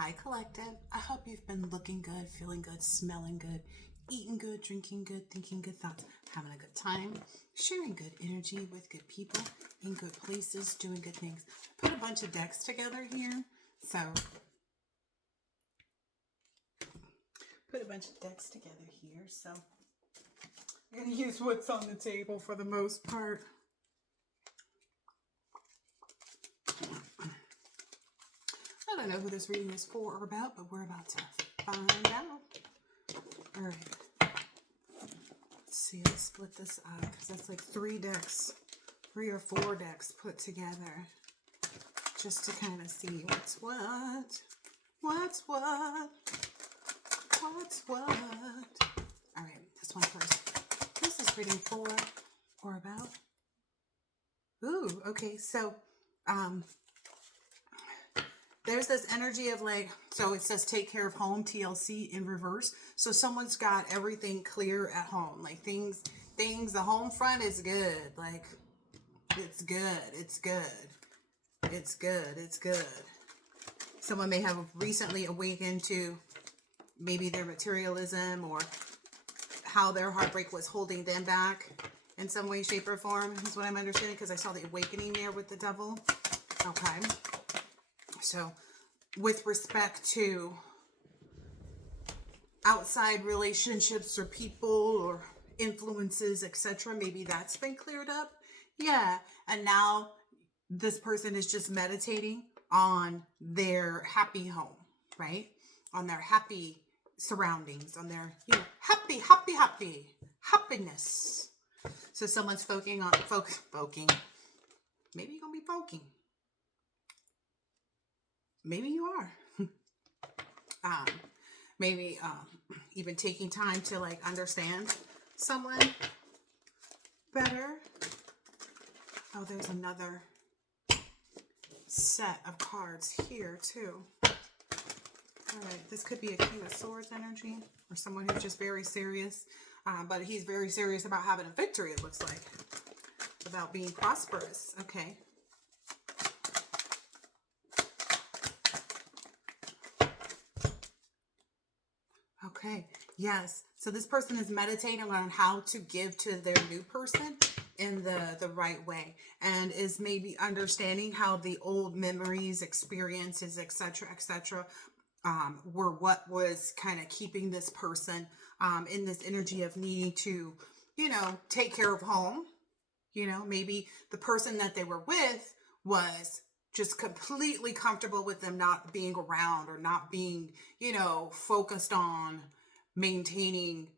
Hi, Collective. I hope you've been looking good, feeling good, smelling good, eating good, drinking good, thinking good thoughts, having a good time, sharing good energy with good people, in good places, doing good things. Put a bunch of decks together here. So, put a bunch of decks together here. So, I'm going to use what's on the table for the most part. I don't know who this reading is for or about, but we're about to find out. All right. Let's see, let's split this up because that's like 3 or 4 decks put together just to kind of see what's what. All right, this one first. This is reading for or about. Ooh, okay, so there's this energy of like, so it says take care of home, TLC in reverse. So someone's got everything clear at home. Like things, the home front is good. Like, it's good. Someone may have recently awakened to maybe their materialism or how their heartbreak was holding them back in some way, shape, or form, is what I'm understanding, because I saw the awakening there with the devil. Okay. So, with respect to outside relationships or people or influences, etc., maybe that's been cleared up. Yeah. And now this person is just meditating on their happy home, right? On their happy surroundings, on their, happiness. So someone's focusing on, maybe you're going to be focusing. Maybe you are. Maybe even taking time to like understand someone better. Oh, there's another set of cards here too. All right, this could be a King of Swords energy or someone who's just very serious, but he's very serious about having a victory, it looks like, about being prosperous. Okay. Okay, yes. So this person is meditating on how to give to their new person in the right way, and is maybe understanding how the old memories, experiences, etc., were what was kind of keeping this person in this energy of needing to, take care of home. Maybe the person that they were with was just completely comfortable with them not being around or not being, focused on maintaining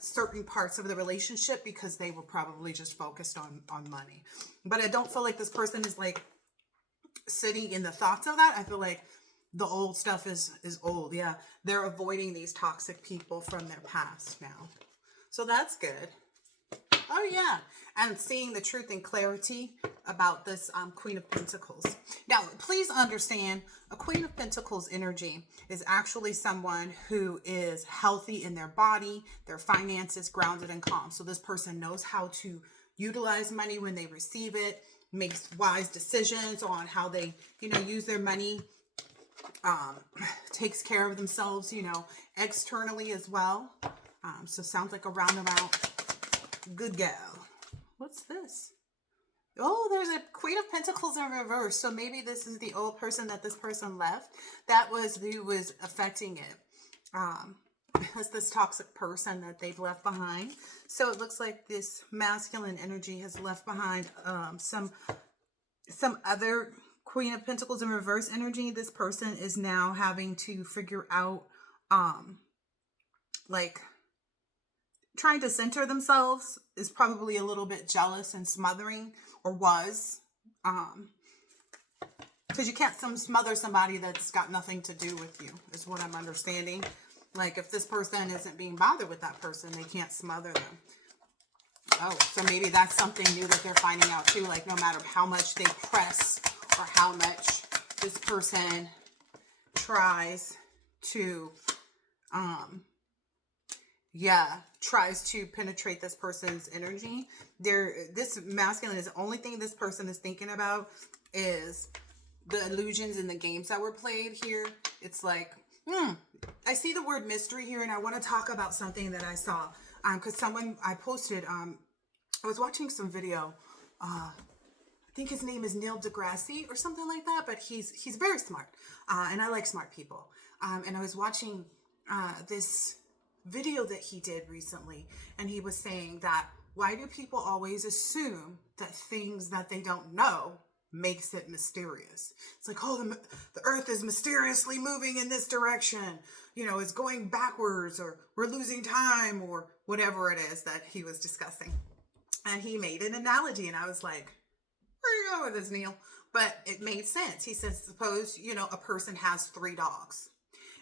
certain parts of the relationship because they were probably just focused on money. But I don't feel like this person is like sitting in the thoughts of that. I feel like the old stuff is old. Yeah. They're avoiding these toxic people from their past now. So that's good. Oh, yeah. And seeing the truth and clarity about this Queen of Pentacles. Now, please understand, a Queen of Pentacles energy is actually someone who is healthy in their body, their finances, grounded and calm. So this person knows how to utilize money when they receive it, makes wise decisions on how they, use their money, takes care of themselves, externally as well. So sounds like a roundabout good gal. What's this? Oh, there's a Queen of Pentacles in reverse. So maybe this is the old person that this person left. That was who was affecting it. It's this toxic person that they've left behind. So it looks like this masculine energy has left behind some other Queen of Pentacles in reverse energy. This person is now having to figure out like trying to center themselves, is probably a little bit jealous and smothering, or was, because you can't smother somebody that's got nothing to do with you, is what I'm understanding. Like if this person isn't being bothered with that person, they can't smother them. Oh, so maybe that's something new that they're finding out too. Like no matter how much they press or how much this person tries to, tries to penetrate this person's energy. This masculine is the only thing this person is thinking about is the illusions and the games that were played here. It's like, I see the word mystery here, and I want to talk about something that I saw. Because I posted, I was watching some video. I think his name is Neil deGrasse or something like that, but he's very smart, and I like smart people. And I was watching this video that he did recently, and he was saying that why do people always assume that things that they don't know makes it mysterious? It's like, oh, the earth is mysteriously moving in this direction, it's going backwards, or we're losing time, or whatever it is that he was discussing. And he made an analogy, and I was like, where are you going with this, Neil? But it made sense. He says, suppose, a person has 3 dogs,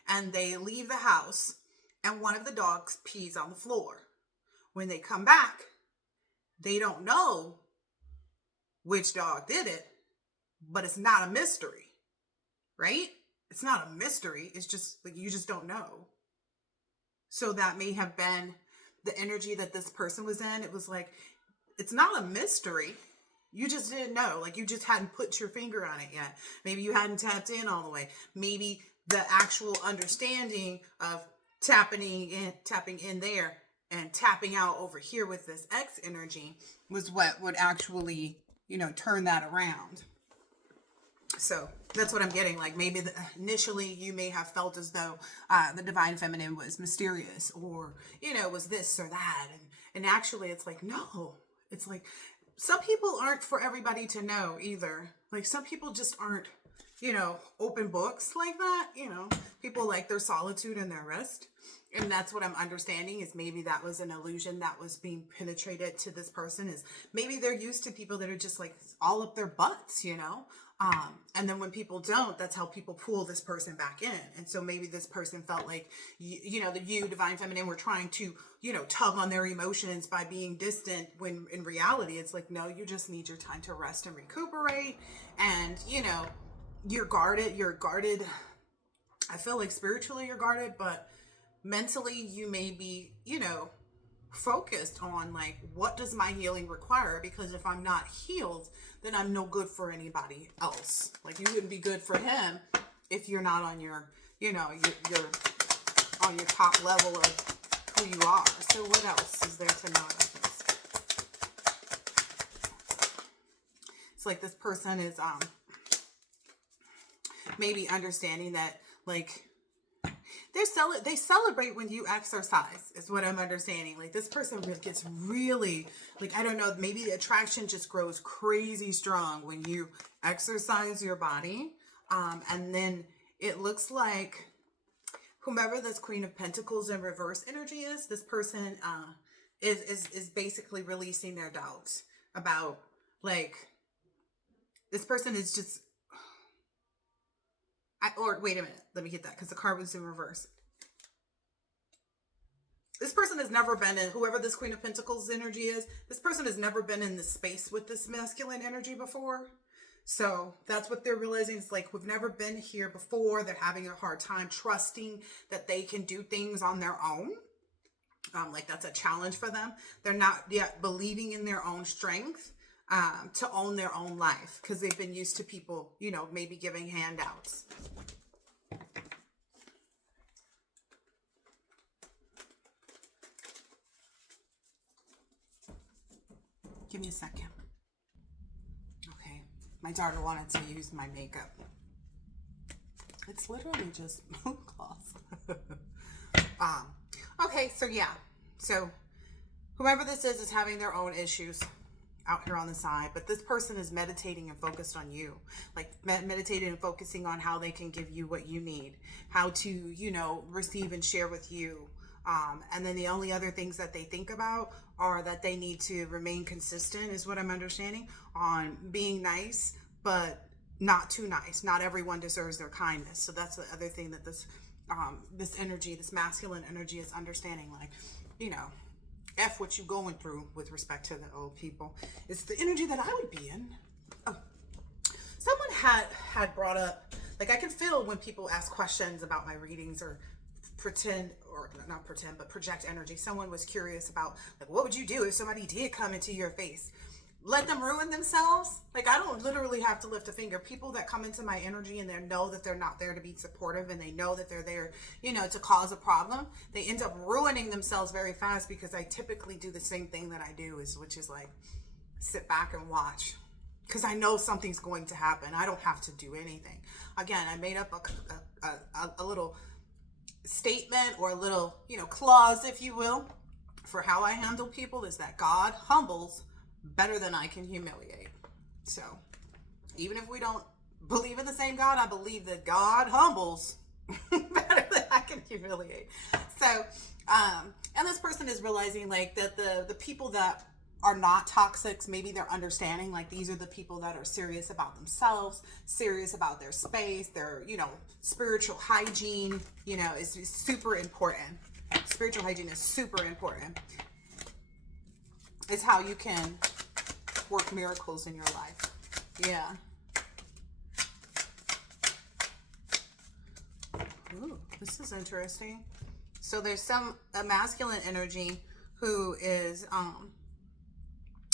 and they leave the house, and one of the dogs pees on the floor. When they come back, they don't know which dog did it, but it's not a mystery, right? It's not a mystery. It's just like, you just don't know. So that may have been the energy that this person was in. It was like, it's not a mystery. You just didn't know. Like, you just hadn't put your finger on it yet. Maybe you hadn't tapped in all the way. Maybe the actual understanding of tapping in there and tapping out over here with this X energy was what would actually, turn that around. So that's what I'm getting. Like, maybe initially you may have felt as though the divine feminine was mysterious, or, was this or that. And actually it's like, no, it's like, some people aren't for everybody to know either. Like, some people just aren't, open books like that. People like their solitude and their rest. And that's what I'm understanding, is maybe that was an illusion that was being penetrated to this person. Is maybe they're used to people that are just like all up their butts, and then when people don't, that's how people pull this person back in. And so maybe this person felt like, the divine feminine, were trying to, tug on their emotions by being distant, when in reality, it's like, no, you just need your time to rest and recuperate. And, you're guarded. I feel like spiritually you're guarded, but mentally you may be, focused on like, what does my healing require? Because if I'm not healed, then I'm no good for anybody else. Like, you wouldn't be good for him if you're not on your, you're on your top level of who you are. So what else is there to know about this? It's like this person is maybe understanding that, like, they celebrate when you exercise, is what I'm understanding. Like, this person gets really, like, I don't know, maybe the attraction just grows crazy strong when you exercise your body. And then it looks like whomever this Queen of Pentacles in reverse energy is, this person is basically releasing their doubts about, like, this person is just, or wait a minute, let me get that, because the card was in reverse. This person has never been in, whoever this Queen of Pentacles energy is, this person has never been in this space with this masculine energy before. So that's what they're realizing. It's like, we've never been here before. They're having a hard time trusting that they can do things on their own. Like, that's a challenge for them. They're not yet believing in their own strength to own their own life, because they've been used to people, maybe giving handouts. Give me a second. Okay. My daughter wanted to use my makeup. It's literally just lip gloss. Okay, so yeah. So whoever this is having their own issues out here on the side, but this person is meditating and focused on you, like meditating and focusing on how they can give you what you need, how to, receive and share with you. And then the only other things that they think about are that they need to remain consistent, is what I'm understanding, on being nice, but not too nice. Not everyone deserves their kindness. So that's the other thing that this energy, this masculine energy, is understanding. Like, F what you going through with respect to the old people. It's the energy that I would be in. Oh, someone had brought up, like, I can feel when people ask questions about my readings, or not pretend, but project energy. Someone was curious about, like, what would you do if somebody did come into your face? let them ruin themselves. Like, I don't literally have to lift a finger. People that come into my energy and they know that they're not there to be supportive, and they know that they're there, to cause a problem, they end up ruining themselves very fast, because I typically do the same thing that I do, which is like sit back and watch, because I know something's going to happen. I don't have to do anything. Again, I made up a little statement, or a little, clause, if you will, for how I handle people, is that God humbles better than I can humiliate. So even if we don't believe in the same God, I believe that God humbles better than I can humiliate. So, and this person is realizing like that the people that are not toxics, maybe they're understanding like these are the people that are serious about themselves, serious about their space, their, spiritual hygiene, is super important. Spiritual hygiene is super important. It's how you can work miracles in your life. Yeah. Ooh, this is interesting. So there's a masculine energy who is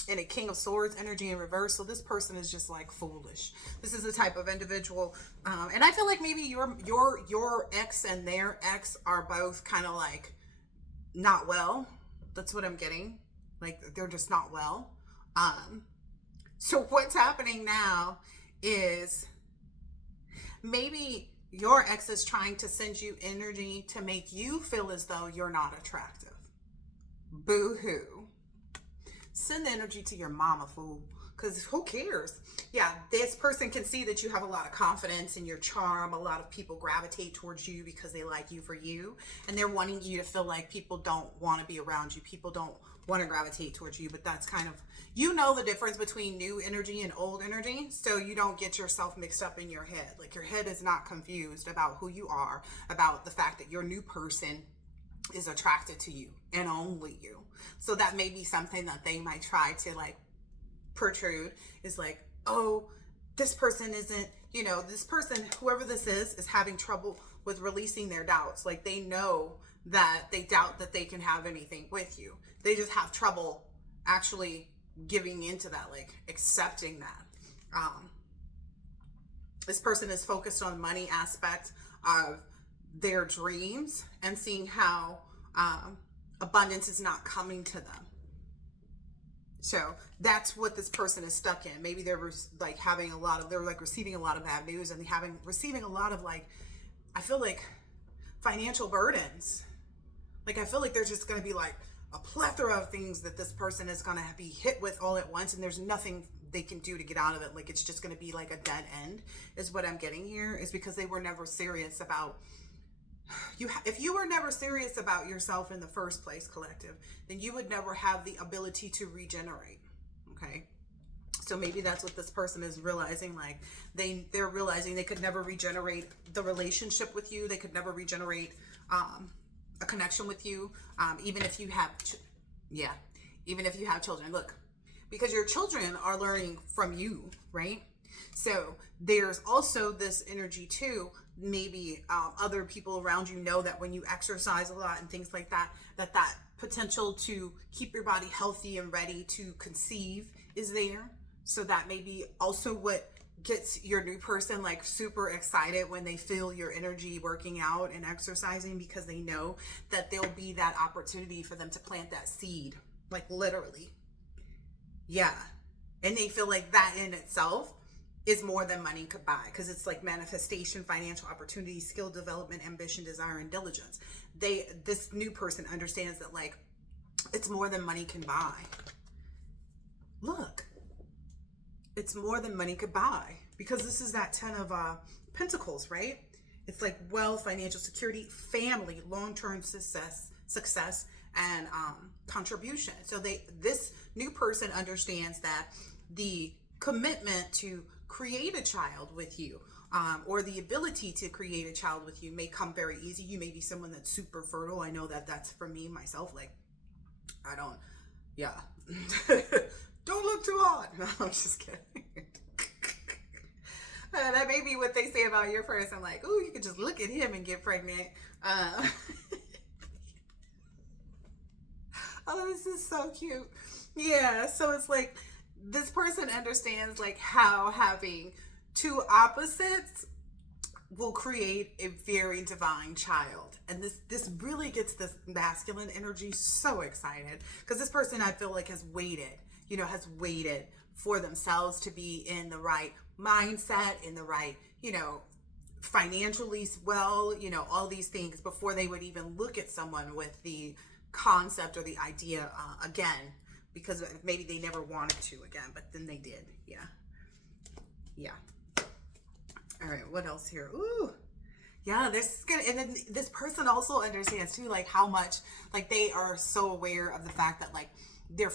in a King of Swords energy in reverse. So this person is just like foolish. This is the type of individual, and I feel like maybe your ex and their ex are both kind of like not well. That's what I'm getting. Like, they're just not well. So what's happening now is maybe your ex is trying to send you energy to make you feel as though you're not attractive. Boo-hoo. Send the energy to your mama, fool. Because who cares? Yeah, this person can see that you have a lot of confidence in your charm. A lot of people gravitate towards you because they like you for you. And they're wanting you to feel like people don't want to be around you. People don't want to gravitate towards you. But that's kind of, the difference between new energy and old energy. So you don't get yourself mixed up in your head. Like, your head is not confused about who you are, about the fact that your new person is attracted to you and only you. So that may be something that they might try to like protrude, is like, oh, this person isn't, this person, whoever this is having trouble with releasing their doubts. Like, they know that they doubt that they can have anything with you. They just have trouble actually giving into that, like accepting that. This person is focused on money aspect of their dreams and seeing how abundance is not coming to them. So that's what this person is stuck in. Maybe they're like they're like receiving a lot of bad news, and receiving a lot of like, I feel like financial burdens. Like, I feel like there's just going to be like a plethora of things that this person is going to be hit with all at once, and there's nothing they can do to get out of it. Like, it's just going to be like a dead end, is what I'm getting here, is because they were never serious about you. If you were never serious about yourself in the first place, collective, then you would never have the ability to regenerate. Okay. So maybe that's what this person is realizing. Like, they're realizing they could never regenerate the relationship with you. They could never regenerate a connection with you, even if you have even if you have children. Look, because your children are learning from you, right? So there's also this energy too. Maybe other people around you know that when you exercise a lot and things like that, that potential to keep your body healthy and ready to conceive is there. So that may be also what gets your new person like super excited when they feel your energy working out and exercising, because they know that there'll be that opportunity for them to plant that seed, like literally. Yeah. And they feel like that in itself is more than money could buy, because it's like manifestation, financial opportunity, skill development, ambition, desire, and diligence. This new person understands that like it's more than money can buy. Look, it's more than money could buy, because this is that 10 of Pentacles, right? It's like wealth, financial security, family, long-term success, and contribution. So this new person understands that the commitment to create a child with you, or the ability to create a child with you, may come very easy. You may be someone that's super fertile. I know that that's for me, myself. Like, I don't, yeah. Don't look too hot. No, I'm just kidding. That may be what they say about your person. Like, oh, you could just look at him and get pregnant. Oh, this is so cute. Yeah, so it's like, this person understands like how having two opposites will create a very divine child. And this really gets this masculine energy so excited, because this person, I feel like, has waited, has waited for themselves to be in the right mindset, in the right, financially well, all these things before they would even look at someone with the concept or the idea again, because maybe they never wanted to again, but then they did. Yeah. All right, what else here? Ooh, yeah, this is good. And then this person also understands too, like how much, like they are so aware of the fact that like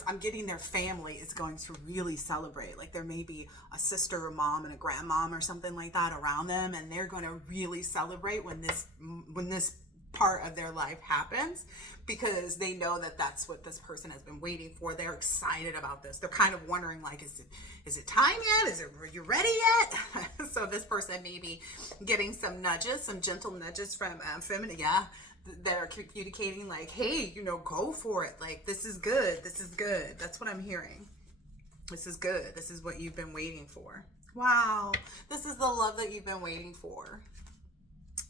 I'm getting their family is going to really celebrate. Like there may be a sister or mom and a grandmom or something like that around them, and they're going to really celebrate when this part of their life happens, because they know that that's what this person has been waiting for. They're excited about this. They're kind of wondering, like, is it time yet? Are you ready yet? So this person may be getting some nudges, some gentle nudges from feminine, that are communicating like, hey, go for it. Like, this is good. This is good. That's what I'm hearing. This is good. This is what you've been waiting for. Wow. This is the love that you've been waiting for.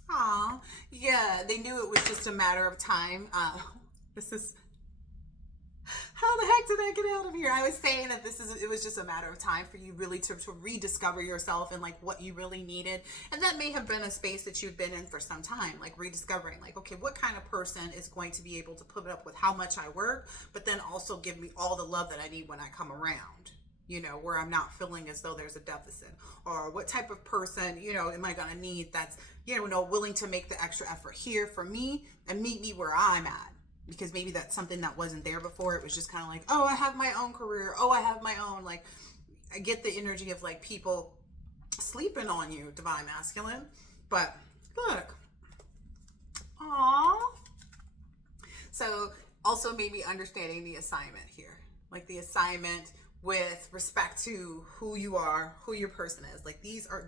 Aw, yeah, they knew it was just a matter of time. How the heck did I get out of here? I was saying that it was just a matter of time for you really to rediscover yourself and like what you really needed. And that may have been a space that you've been in for some time, like rediscovering, like, okay, what kind of person is going to be able to put up with how much I work, but then also give me all the love that I need when I come around, where I'm not feeling as though there's a deficit? Or what type of person, am I going to need that's, willing to make the extra effort here for me and meet me where I'm at? Because maybe that's something that wasn't there before. It was just kind of like, oh, I have my own career. Oh, I have my own, like, I get the energy of like people sleeping on you, divine masculine. But look, aw. So also maybe understanding the assignment here, like the assignment with respect to who you are, who your person is. Like these are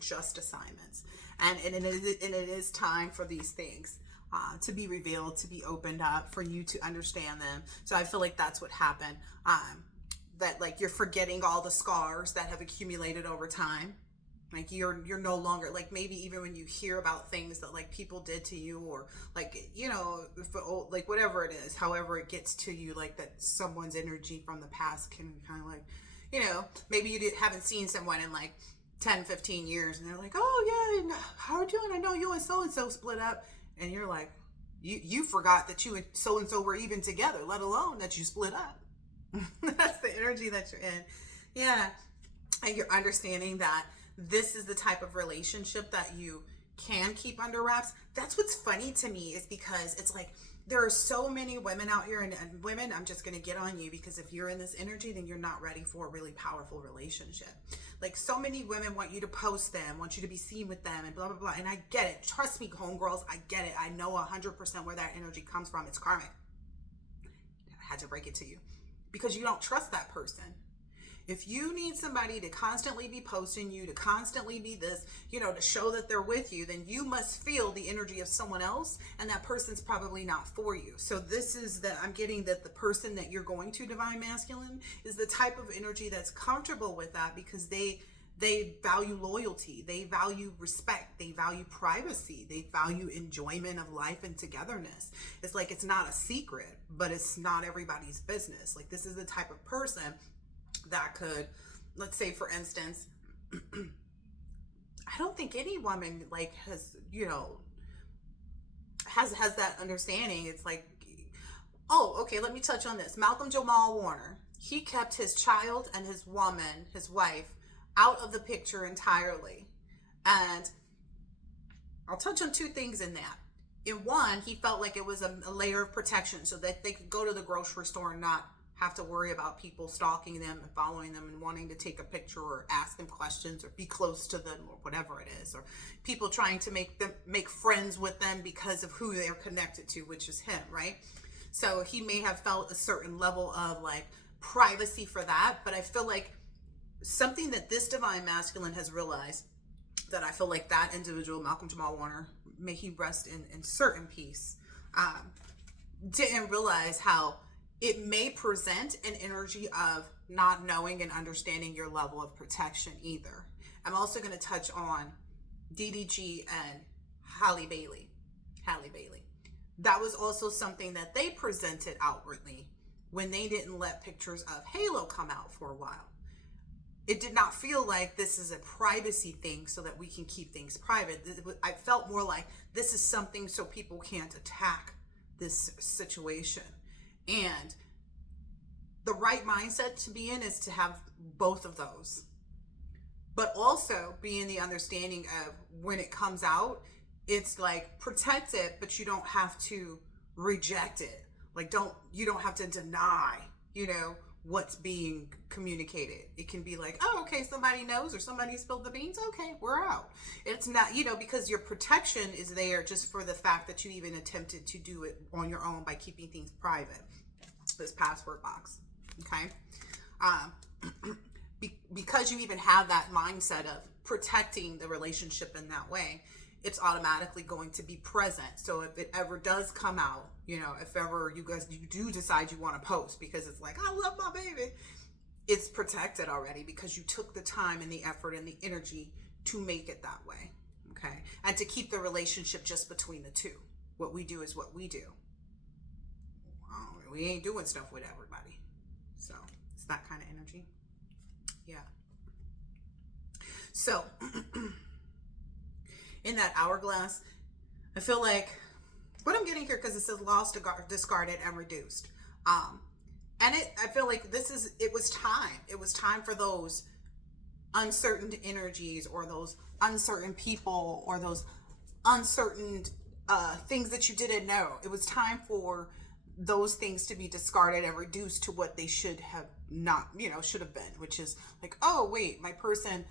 just assignments, and it is time for these things to be revealed, to be opened up, for you to understand them. So I feel like that's what happened. That like you're forgetting all the scars that have accumulated over time. Like you're no longer, like, maybe even when you hear about things that like people did to you, or like, like whatever it is, however it gets to you, like that someone's energy from the past can kind of like, maybe you haven't seen someone in like 10-15 years, and they're like, oh yeah, how are you doing? I know you and so-and-so split up. And you're like, you forgot that you and so-and-so were even together, let alone that you split up. That's the energy that you're in. Yeah. And you're understanding that this is the type of relationship that you can keep under wraps. That's what's funny to me, is because it's like there are so many women out here, and women, I'm just going to get on you, because if you're in this energy, then you're not ready for a really powerful relationship. Like so many women want you to post them, want you to be seen with them, and blah, blah, blah. And I get it. Trust me, homegirls, I get it. I know 100% where that energy comes from. It's karmic. I had to break it to you, because you don't trust that person. If you need somebody to constantly be posting you, to constantly be this, to show that they're with you, then you must feel the energy of someone else, and that person's probably not for you. So this is I'm getting that the person that you're going to, divine masculine, is the type of energy that's comfortable with that, because they value loyalty, they value respect, they value privacy, they value enjoyment of life and togetherness. It's like, it's not a secret, but it's not everybody's business. Like this is the type of person that could, let's say for instance, I don't think any woman like has that understanding. It's like, oh, okay, let me touch on this. Malcolm Jamal Warner, he kept his child and his woman, his wife, out of the picture entirely. And I'll touch on two things in that. In one, he felt like it was a layer of protection, so that they could go to the grocery store and not have to worry about people stalking them and following them and wanting to take a picture or ask them questions or be close to them or whatever it is, or people trying to make friends with them because of who they're connected to, which is him, right? So he may have felt a certain level of like privacy for that, but I feel like something that this divine masculine has realized, that I feel like that individual, Malcolm Jamal Warner, may he rest in certain peace, didn't realize how it may present an energy of not knowing and understanding your level of protection either. I'm also going to touch on DDG and Halle Bailey. Halle Bailey. That was also something that they presented outwardly when they didn't let pictures of Halo come out for a while. It did not feel like this is a privacy thing so that we can keep things private. I felt more like this is something so people can't attack this situation. And the right mindset to be in is to have both of those. But also be in the understanding of when it comes out, it's like protect it, but you don't have to reject it. Like you don't have to deny, what's being communicated. It can be like, oh, okay, somebody knows or somebody spilled the beans. Okay, we're out. It's not, because your protection is there just for the fact that you even attempted to do it on your own by keeping things private. This password box. Okay. Because you even have that mindset of protecting the relationship in that way, it's automatically going to be present. So if it ever does come out, if ever you do decide you want to post because it's like, I love my baby, it's protected already because you took the time and the effort and the energy to make it that way. Okay. And to keep the relationship just between the two. What we do is what we do. We ain't doing stuff with everybody. So it's that kind of energy. Yeah. So in that hourglass, I feel like what I'm getting here, because it says lost, discarded, and reduced. And I feel like it was time. It was time for those uncertain energies or those uncertain people or those uncertain things that you didn't know. It was time for those things to be discarded and reduced to what they should have should have been, which is like, oh, wait, my person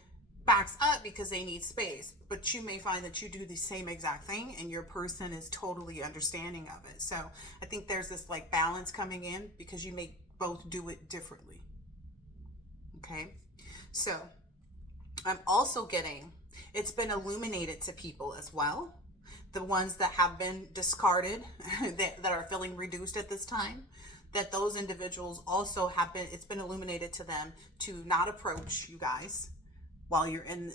backs up because they need space, but you may find that you do the same exact thing and your person is totally understanding of it. So I think there's this like balance coming in because you may both do it differently. Okay. So I'm also getting, it's been illuminated to people as well. The ones that have been discarded, that are feeling reduced at this time, that those individuals also it's been illuminated to them to not approach you guys while you're in,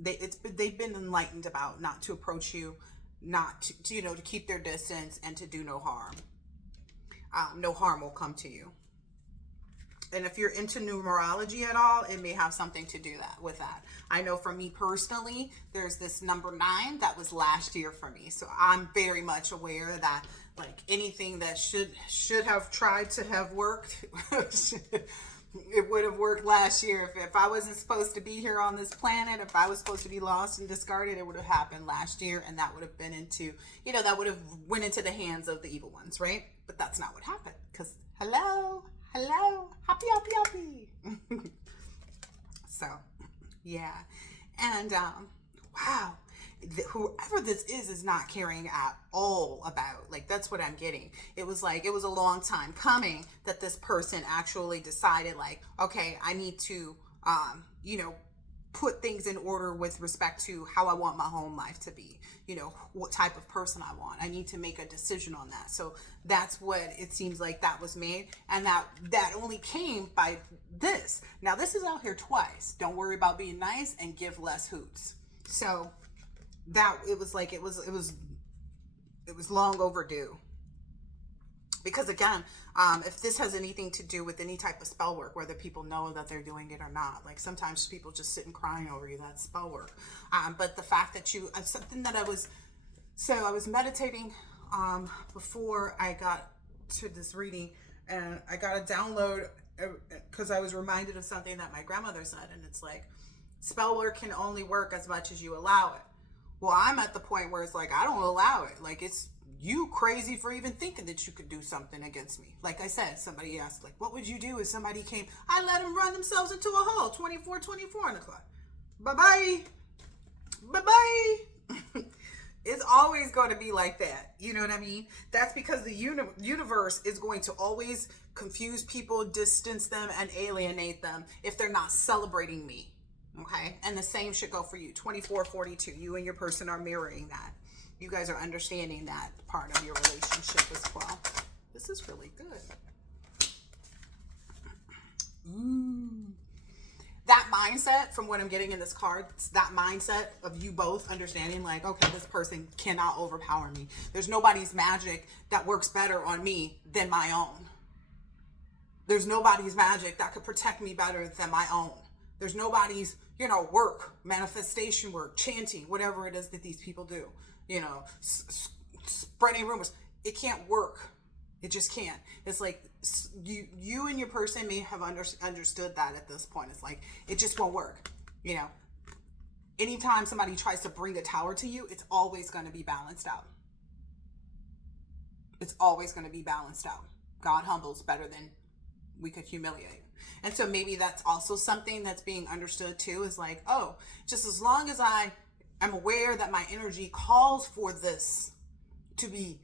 they've been enlightened about not to approach you, not to to keep their distance and to do no harm. No harm will come to you. And if you're into numerology at all, it may have something to do with that. I know for me personally, there's this number 9 that was last year for me. So I'm very much aware that like anything that should have tried to have worked, it would have worked last year. If I wasn't supposed to be here on this planet, if I was supposed to be lost and discarded, it would have happened last year. And that would have been into, that would have went into the hands of the evil ones, right? But that's not what happened because hello, happy. So, yeah. And, wow, whoever this is not caring at all about, like, that's what I'm getting. It was like, it was a long time coming that this person actually decided like, okay, I need to, put things in order with respect to how I want my home life to be, what type of person I want. I need to make a decision on that. So that's what it seems like that was made. And that only came by this. Now this is out here twice. Don't worry about being nice and give less hoots. So that it was long overdue. Because again, if this has anything to do with any type of spell work, whether people know that they're doing it or not, like sometimes people just sit and crying over you, that's spell work. But the fact that something that I was meditating before I got to this reading, and I got a download because I was reminded of something that my grandmother said, and it's like, spell work can only work as much as you allow it. Well, I'm at the point where it's like, I don't allow it. Like, it's you crazy for even thinking that you could do something against me. Like I said, somebody asked, like, what would you do if somebody came? I let them run themselves into a hole 24 on the clock. Bye-bye. Bye-bye. It's always going to be like that. You know what I mean? That's because the universe is going to always confuse people, distance them, and alienate them if they're not celebrating me. Okay? And the same should go for you. 2442. You and your person are mirroring that. You guys are understanding that part of your relationship as well. This is really good. Ooh. That mindset from what I'm getting in this card, that mindset of you both understanding like, okay, this person cannot overpower me. There's nobody's magic that works better on me than my own. There's nobody's magic that could protect me better than my own. There's nobody's, work, manifestation work, chanting, whatever it is that these people do, spreading rumors. It can't work. It just can't. It's like you and your person may have understood that at this point. It's like, it just won't work. Anytime somebody tries to bring a tower to you, it's always going to be balanced out. It's always going to be balanced out. God humbles better than we could humiliate. And so maybe that's also something that's being understood too, is like, oh, just as long as I am aware that my energy calls for this to be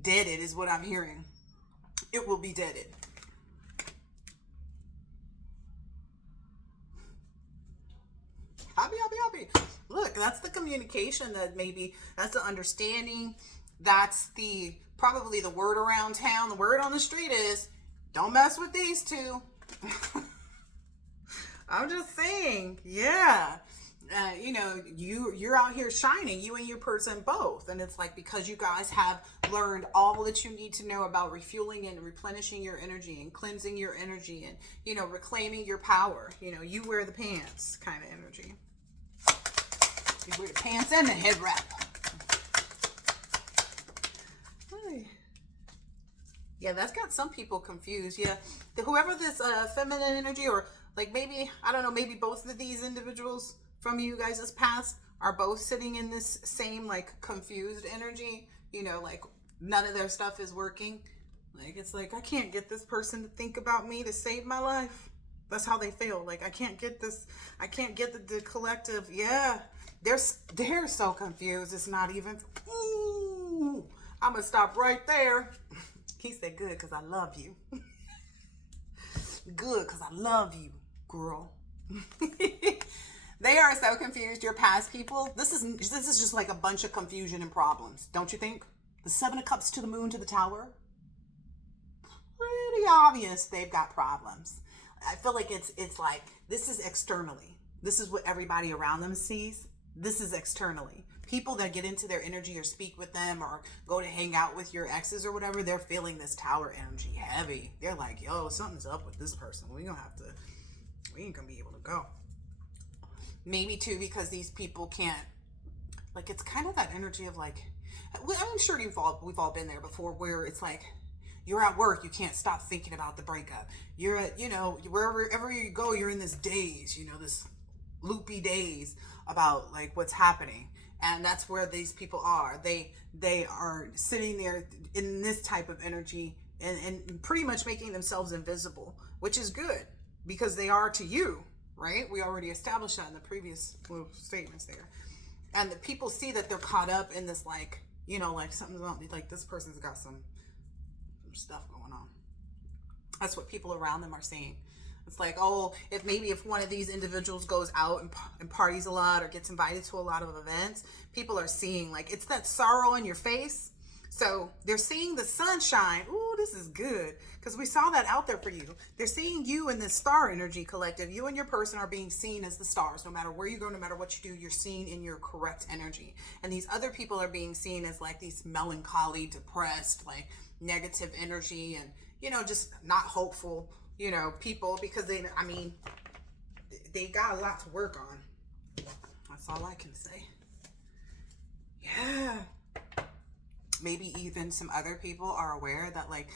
deaded, is what I'm hearing. It will be deaded. Happy, happy, happy. Look, that's the communication, that maybe that's the understanding. That's probably the word around town. The word on the street is, don't mess with these two. I'm just saying, yeah. You're out here shining, you and your person both. And it's like, because you guys have learned all that you need to know about refueling and replenishing your energy and cleansing your energy and, reclaiming your power. You wear the pants kind of energy. You wear the pants and the head wrap. Yeah, that's got some people confused. Yeah, whoever this feminine energy, or like maybe, I don't know, maybe both of these individuals from you guys' past are both sitting in this same like confused energy, like none of their stuff is working. Like, it's like, I can't get this person to think about me to save my life. That's how they feel. Like, I can't get the collective. Yeah, they're so confused. It's not even, ooh, I'm gonna stop right there. He said, good, because I love you. Good, because I love you, girl. They are so confused, your past people. This is just like a bunch of confusion and problems, don't you think? The 7 of Cups to the Moon to the Tower. Pretty obvious they've got problems. I feel like it's like, this is externally. This is what everybody around them sees. This is externally. People that get into their energy or speak with them or go to hang out with your exes or whatever, they're feeling this tower energy heavy. They're like, yo, something's up with this person. We ain't gonna be able to go. Maybe too, because these people can't, like, it's kind of that energy of like, I'm sure we've all been there before, where it's like, you're at work, you can't stop thinking about the breakup. You're at, wherever you go, you're in this daze, this loopy daze about like what's happening. And that's where these people are. They are sitting there in this type of energy and pretty much making themselves invisible, which is good because they are to you, right? We already established that in the previous little statements there. And the people see that they're caught up in this, like, like something's like this person's got some stuff going on. That's what people around them are seeing. It's like, oh, if one of these individuals goes out and parties a lot or gets invited to a lot of events, people are seeing, like, it's that sorrow in your face. So they're seeing the sunshine. Ooh, this is good, because we saw that out there for you. They're seeing you in this star energy collective. You and your person are being seen as the stars. No matter where you go, no matter what you do, you're seen in your correct energy. And these other people are being seen as like these melancholy, depressed, like negative energy, and, just not hopeful, people, because they got a lot to work on. That's all I can say. Yeah. Maybe even some other people are aware that, like,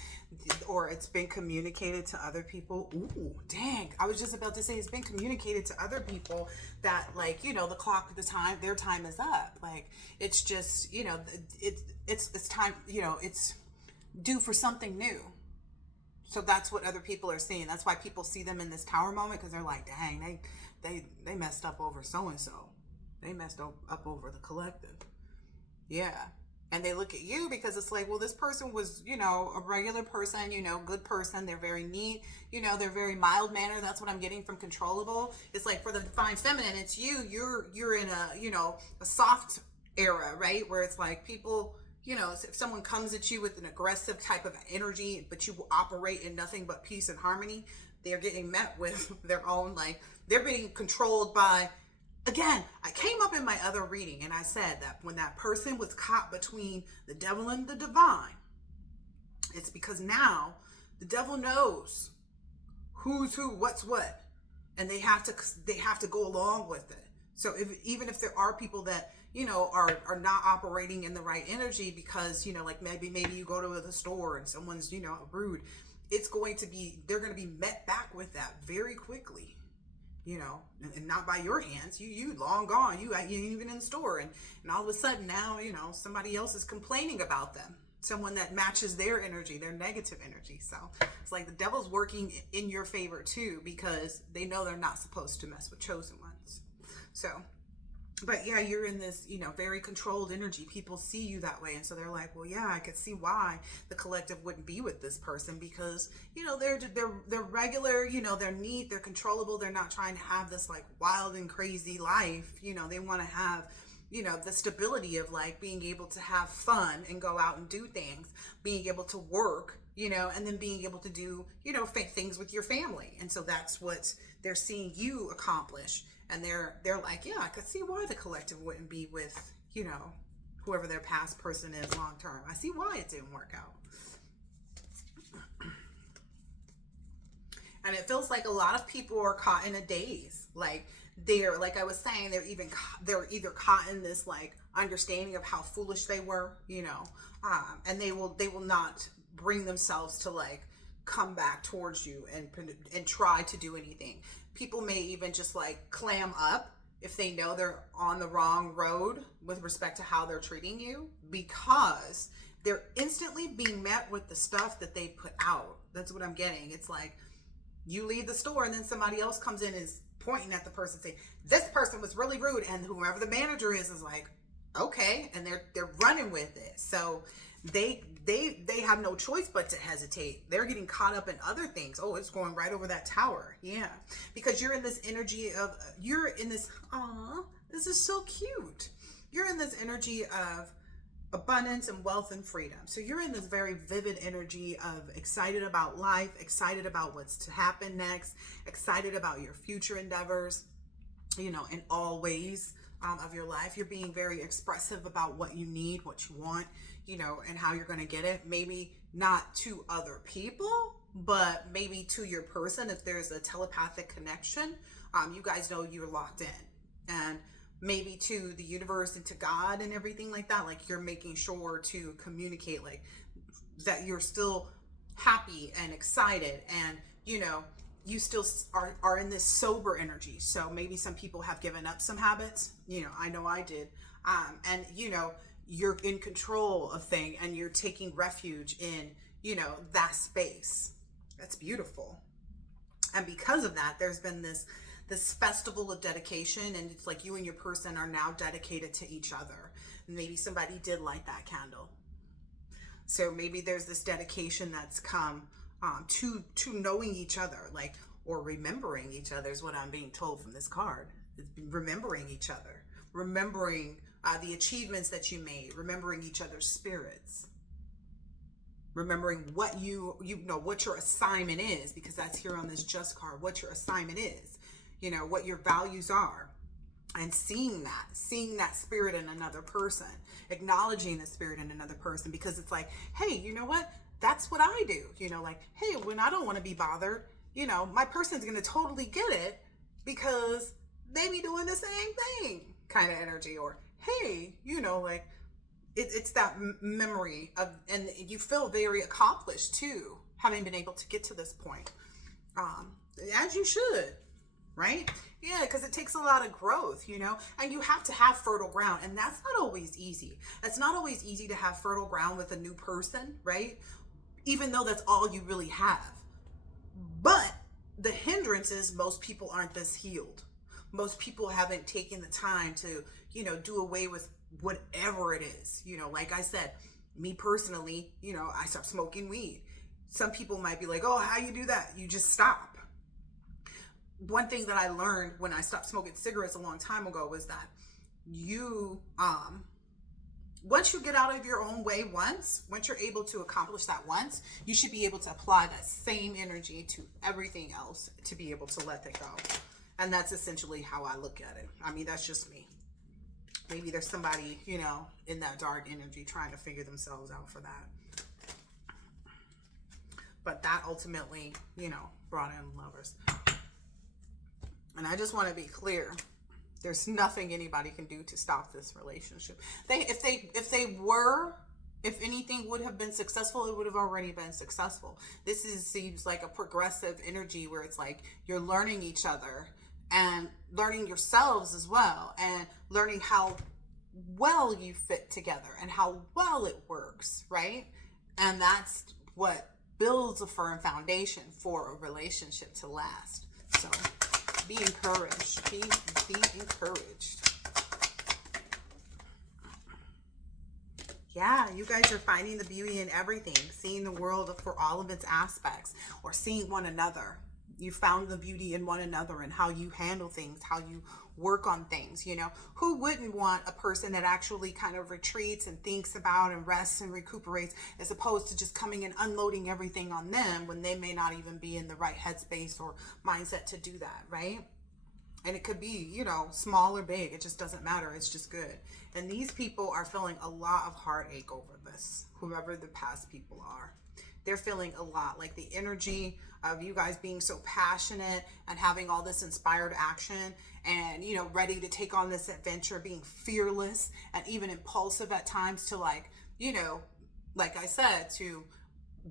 or it's been communicated to other people. Ooh, dang. I was just about to say it's been communicated to other people that, like, their time is up. Like, it's just, it's time, it's due for something new. So that's what other people are seeing. That's why people see them in this tower moment, because they're like, dang, they messed up over so-and-so. They messed up over the collective. Yeah. And they look at you because it's like, well, this person was, a regular person, good person. They're very neat. They're very mild mannered. That's what I'm getting from controllable. It's like, for the divine feminine, it's you're in a, a soft era, right? Where it's like people, if someone comes at you with an aggressive type of energy, but you will operate in nothing but peace and harmony, they're getting met with their own, like, they're being controlled by, again, I came up in my other reading and I said that when that person was caught between the devil and the divine, it's because now the devil knows who's who, what's what, and they have to go along with it. So even if there are people that are not operating in the right energy, because like maybe you go to the store and someone's rude, they're going to be met back with that very quickly, and not by your hands. You long gone. You ain't even in the store, and all of a sudden now somebody else is complaining about them. Someone that matches their energy, their negative energy. So it's like the devil's working in your favor too, because they know they're not supposed to mess with chosen ones. So, but yeah, you're in this, very controlled energy. People see you that way. And so they're like, well, yeah, I could see why the collective wouldn't be with this person, because, they're regular, they're neat, they're controllable. They're not trying to have this like wild and crazy life. They want to have the stability of like being able to have fun and go out and do things, being able to work, and then being able to do, things with your family. And so that's what they're seeing you accomplish. And they're like, yeah, I could see why the collective wouldn't be with, whoever their past person is long term. I see why it didn't work out. And it feels like a lot of people are caught in a daze. Like I was saying, they're either caught in this like understanding of how foolish they were, and they will not bring themselves to like come back towards you and try to do anything. People may even just like clam up if they know they're on the wrong road with respect to how they're treating you, because they're instantly being met with the stuff that they put out. That's what I'm getting. It's like you leave the store and then somebody else comes in and is pointing at the person saying, this person was really rude, and whoever the manager is like, okay, and they're running with it. So they have no choice but to hesitate. They're getting caught up in other things. Oh, it's going right over that tower. Yeah, because you're in this energy of, this is so cute. You're in this energy of abundance and wealth and freedom. So you're in this very vivid energy of excited about life, excited about what's to happen next, excited about your future endeavors, in all ways of your life. You're being very expressive about what you need, what you want, and how you're going to get it. Maybe not to other people, but maybe to your person. If there's a telepathic connection, you guys know you're locked in. And maybe to the universe and to God and everything like that. Like you're making sure to communicate like that you're still happy and excited, and you still are in this sober energy. So maybe some people have given up some habits. I know I did. And you're in control of things and you're taking refuge in, that space. That's beautiful. And because of that, there's been this festival of dedication, and it's like you and your person are now dedicated to each other. Maybe somebody did light that candle. So maybe there's this dedication that's come to knowing each other, like, or remembering each other is what I'm being told from this card. It's remembering each other, remembering the achievements that you made, remembering each other's spirits, remembering what what your assignment is, because that's here on this just card, what your assignment is, what your values are, and seeing that spirit in another person, acknowledging the spirit in another person, because it's like, hey, you know what? That's what I do. Like, hey, when I don't want to be bothered, my person's going to totally get it because they be doing the same thing kind of energy. Or, hey, like it's that memory of, and you feel very accomplished too, having been able to get to this point, as you should. Right? Yeah, because it takes a lot of growth, and you have to have fertile ground. And that's not always easy. It's not always easy to have fertile ground with a new person, right? Even though that's all you really have. But the hindrance is most people aren't this healed. Most people haven't taken the time to, do away with whatever it is. Like I said, me personally, I stopped smoking weed. Some people might be like, oh, how you do that? You just stop. One thing that I learned when I stopped smoking cigarettes a long time ago was that you once you get out of your own way once you're able to accomplish that once, you should be able to apply that same energy to everything else to be able to let that go. And that's essentially how I look at it. I mean, that's just me. Maybe there's somebody, you know, in that dark energy trying to figure themselves out for that. But that ultimately, you know, brought in Lovers. And I just want to be clear. There's nothing anybody can do to stop this relationship. If anything would have been successful, it would have already been successful. Seems like a progressive energy where it's like you're learning each other and learning yourselves as well, and learning how well you fit together and how well it works, right? And that's what builds a firm foundation for a relationship to last. So be encouraged. Be encouraged. Yeah, you guys are finding the beauty in everything, seeing the world for all of its aspects, or seeing one another. You found the beauty in one another and how you handle things, how you work on things. You know, who wouldn't want a person that actually kind of retreats and thinks about and rests and recuperates, as opposed to just coming and unloading everything on them when they may not even be in the right headspace or mindset to do that, right? And it could be, you know, small or big. It just doesn't matter. It's just good. And these people are feeling a lot of heartache over this, whoever the past people are. They're feeling a lot, like the energy of you guys being so passionate and having all this inspired action and, you know, ready to take on this adventure, being fearless and even impulsive at times to, like, you know, like I said, to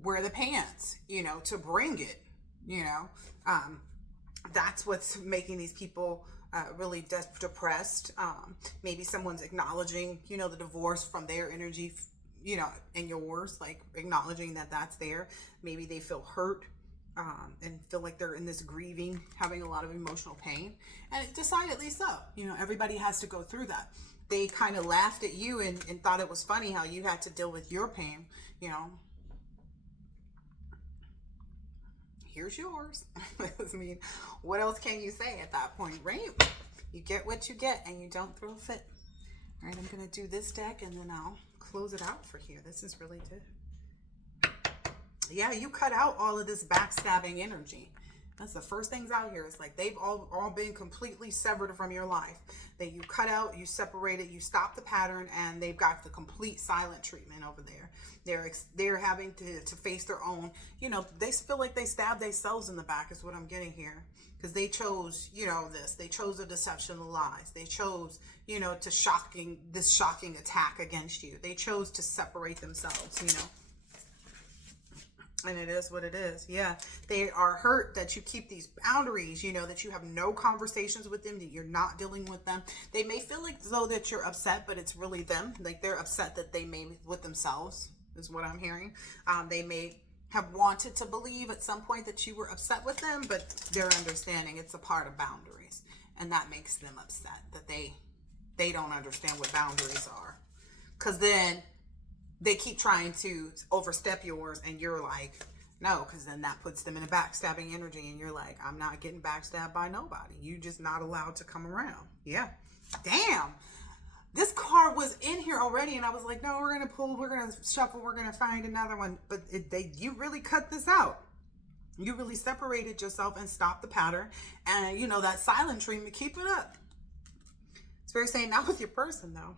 wear the pants, you know, to bring it, you know. That's what's making these people really depressed. Maybe someone's acknowledging, you know, the divorce from their energy, you know, and yours, like acknowledging that that's there. Maybe they feel hurt and feel like they're in this grieving, having a lot of emotional pain. And decidedly so. You know, everybody has to go through that. They kind of laughed at you and thought it was funny how you had to deal with your pain, you know. Here's yours. I mean, what else can you say at that point, right? You get what you get and you don't throw a fit. All right, I'm going to do this deck and then I'll close it out for here. This is really good. Yeah, you cut out all of this backstabbing energy. That's the first things out here. It's like they've all been completely severed from your life. That you cut out, you separated, you stopped the pattern, and they've got the complete silent treatment over there. They're having to face their own, you know, they feel like they stabbed themselves in the back is what I'm getting here. Because they chose, you know, this. They chose the deception, the lies. They chose, you know, this shocking attack against you. They chose to separate themselves, you know. And it is what it is. Yeah. They are hurt that you keep these boundaries, you know, that you have no conversations with them, that you're not dealing with them. They may feel like though that you're upset, but it's really them. Like they're upset that they may with themselves is what I'm hearing. They may have wanted to believe at some point that you were upset with them, but they're understanding it's a part of boundaries. And that makes them upset that they don't understand what boundaries are. Because then they keep trying to overstep yours and you're like, no, because then that puts them in a backstabbing energy and you're like, I'm not getting backstabbed by nobody. You just not allowed to come around. Yeah. Damn. This card was in here already and I was like, no, we're going to pull, we're going to shuffle, we're going to find another one. But you really cut this out. You really separated yourself and stopped the pattern. And, you know, that silent treatment, keep it up. It's very saying, not with your person, though.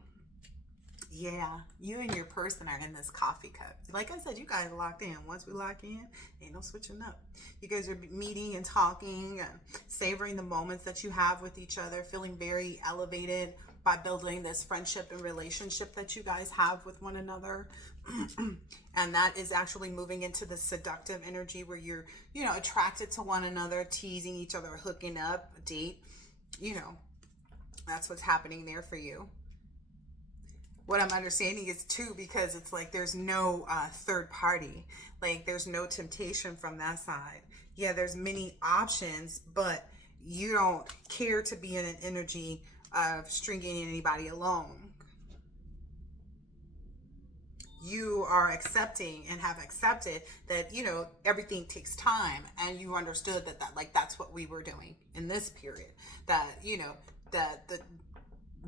Yeah, you and your person are in this coffee cup. Like I said, you guys are locked in. Once we lock in, ain't no switching up. You guys are meeting and talking, savoring the moments that you have with each other, feeling very elevated by building this friendship and relationship that you guys have with one another. And that is actually moving into the seductive energy where you're, you know, attracted to one another, teasing each other, hooking up, date. You know, that's what's happening there for you. What I'm understanding is too, because it's like there's no third party, like there's no temptation from that side. Yeah, there's many options, but you don't care to be in an energy of stringing anybody along. You are accepting and have accepted that, you know, everything takes time, and you understood that like that's what we were doing in this period. That, you know, that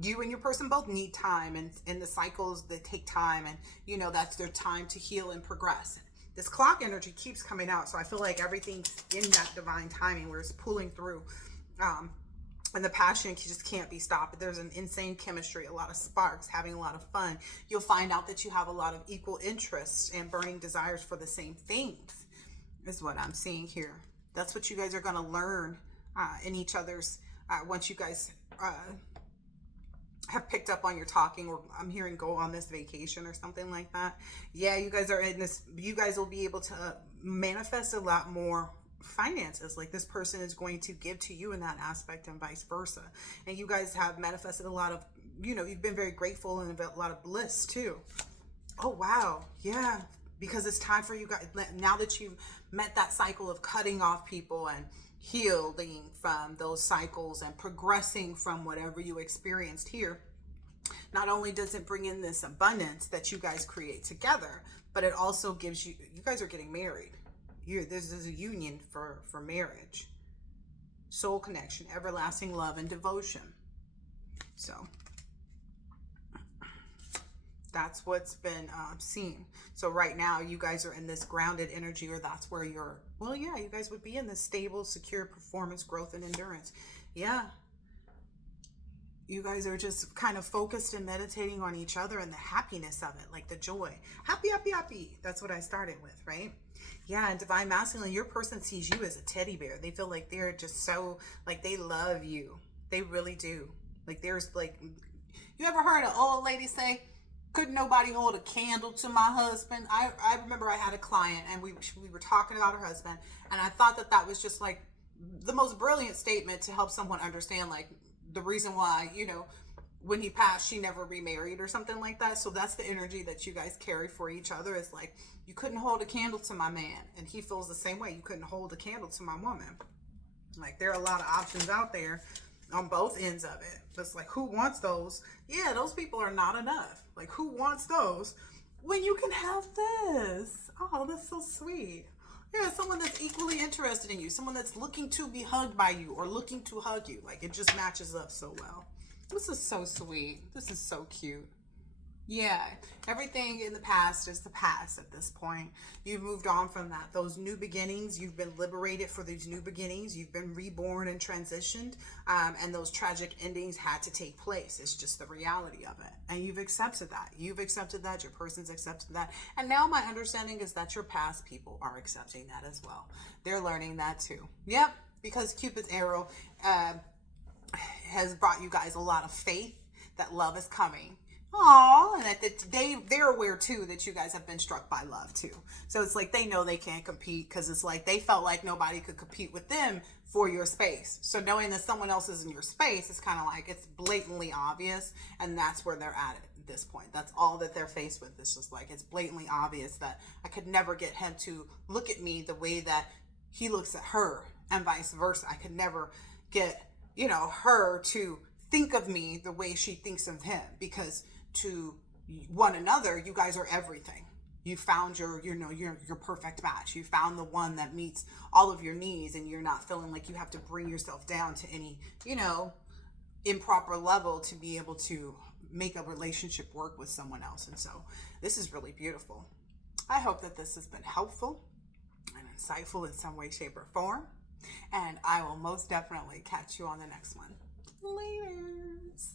you and your person both need time, and in the cycles that take time, and that's their time to heal and progress. This clock energy keeps coming out, so I feel like everything's in that divine timing where it's pulling through. And the passion just can't be stopped. There's an insane chemistry, a lot of sparks, having a lot of fun. You'll find out that you have a lot of equal interests and burning desires for the same things, is what I'm seeing here. That's what you guys are going to learn in each other's, once you guys have picked up on your talking, or I'm hearing go on this vacation or something like that. Yeah, you guys are in this, you guys will be able to manifest a lot more finances. Like this person is going to give to you in that aspect, and vice versa. And you guys have manifested a lot of, you've been very grateful and a lot of bliss too. Oh wow, yeah, because it's time for you guys, now that you've met that cycle of cutting off people and healing from those cycles and progressing from whatever you experienced here. Not only does it bring in this abundance that you guys create together, but it also gives you guys are getting married. This is a union for marriage, soul connection, everlasting love and devotion. So that's what's been seen. So right now you guys are in this grounded energy, or that's where you're, well, yeah, you guys would be in this stable, secure performance, growth, and endurance. Yeah. You guys are just kind of focused and meditating on each other and the happiness of it, like the joy. Happy, happy, happy. That's what I started with, right? Yeah, and divine masculine, your person sees you as a teddy bear. They feel like they're just so, like they love you. They really do. Like there's like, you ever heard an old lady say, couldn't nobody hold a candle to my husband? I remember I had a client and we were talking about her husband, and I thought that was just like the most brilliant statement to help someone understand like the reason why, when he passed, she never remarried or something like that. So that's the energy that you guys carry for each other. It's like, you couldn't hold a candle to my man, and he feels the same way. You couldn't hold a candle to my woman. Like there are a lot of options out there on both ends of it. But it's like, who wants those? Yeah, those people are not enough. Like, who wants those when you can have this? Oh, that's so sweet. Yeah, someone that's equally interested in you, someone that's looking to be hugged by you or looking to hug you. Like, it just matches up so well. This is so sweet. This is so cute. Yeah, everything in the past is the past at this point. You've moved on from that. Those new beginnings, you've been liberated for these new beginnings. You've been reborn and transitioned, and those tragic endings had to take place. It's just the reality of it. And you've accepted that. You've accepted that. Your person's accepted that. And now my understanding is that your past people are accepting that as well. They're learning that too. Yep, because Cupid's arrow has brought you guys a lot of faith that love is coming. Aw, and that they're aware too that you guys have been struck by love too. So it's like they know they can't compete, because it's like they felt like nobody could compete with them for your space. So knowing that someone else is in your space is kind of like, it's blatantly obvious, and that's where they're at this point. That's all that they're faced with. It's just like, it's blatantly obvious that I could never get him to look at me the way that he looks at her, and vice versa. I could never get, her to think of me the way she thinks of him, because to one another, you guys are everything. You found your perfect match. You found the one that meets all of your needs, and you're not feeling like you have to bring yourself down to any, improper level to be able to make a relationship work with someone else. And so this is really beautiful. I hope that this has been helpful and insightful in some way, shape, or form. And I will most definitely catch you on the next one. Laters.